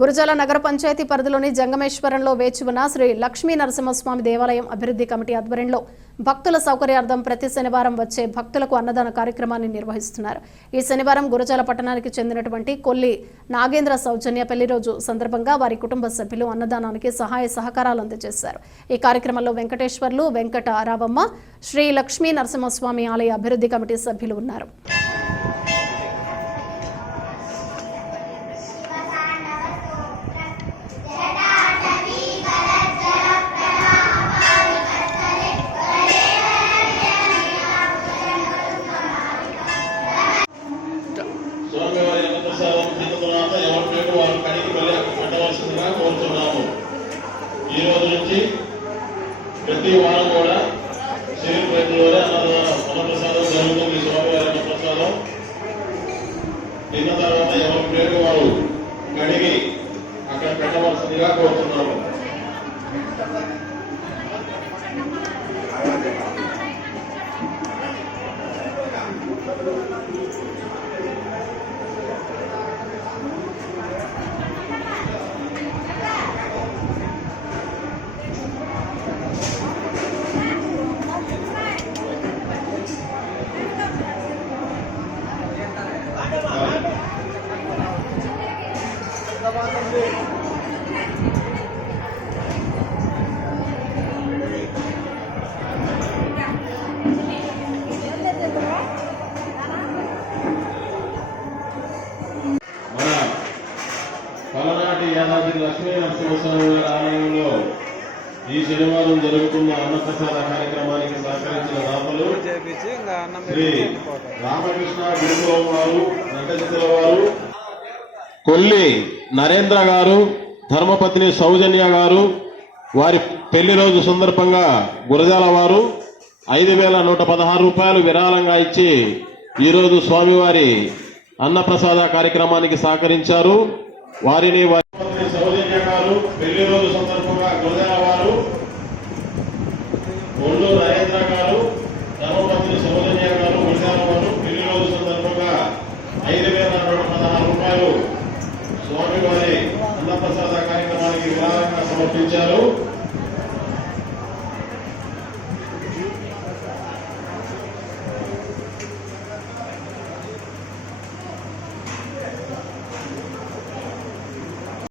గురజాల నగర పంచాయతీ పరిధిలోని జంగమేశ్వరంలో వేచి ఉన్న శ్రీ లక్ష్మీ నరసింహస్వామి దేవాలయం అభివృద్ధి కమిటీ ఆధ్వర్యంలో భక్తుల సౌకర్యార్థం ప్రతి శనివారం వచ్చే భక్తులకు అన్నదాన కార్యక్రమాన్ని నిర్వహిస్తున్నారు. ఈ శనివారం గురజాల పట్టణానికి చెందినటువంటి కొల్లి నాగేంద్ర సౌజన్య పెళ్లి రోజు సందర్భంగా వారి కుటుంబ సభ్యులు అన్నదానానికి సహాయ సహకారాలు అందజేశారు. ఈ కార్యక్రమంలో వెంకటేశ్వర్లు, వెంకట రావమ్మ, శ్రీ లక్ష్మీ నరసింహస్వామి ఆలయ అభివృద్ధి కమిటీ సభ్యులు ఉన్నారు. ఈ రోజు నుంచి ప్రతి వారం కూడా శివుని ప్రతిలోనే అన్నప్రసాదం జరుగుతుంది. స్వామివారి అన్నప్రసాదం తిన్న తర్వాత ఎవరి పేరు వారు కడిగి అక్కడ పెట్టవలసిందిగా కోరుతున్నాము. పలనాటి యాదాద్రి లక్ష్మీ నరసింహస్వామి వారి ఆలయంలో ఈ శనివారం జరుగుతున్న అన్నప్రసాద కార్యక్రమానికి సహకరించిన దాతలు శ్రీ రామకృష్ణ గురుకులం వారు, వెంకటేశ్వర వారు, కొల్లి నరేంద్ర గారు, ధర్మపత్ని సౌజన్య గారు, వారి పెళ్లి రోజు సందర్భంగా గురజాల వారు 5,116 రూపాయలు విరాళంగా ఇచ్చి ఈరోజు స్వామివారి అన్నప్రసాద కార్యక్రమానికి సహకరించారు. వారిని సౌజన్య గారు పెళ్లి రోజు సందర్భంగా గురజాల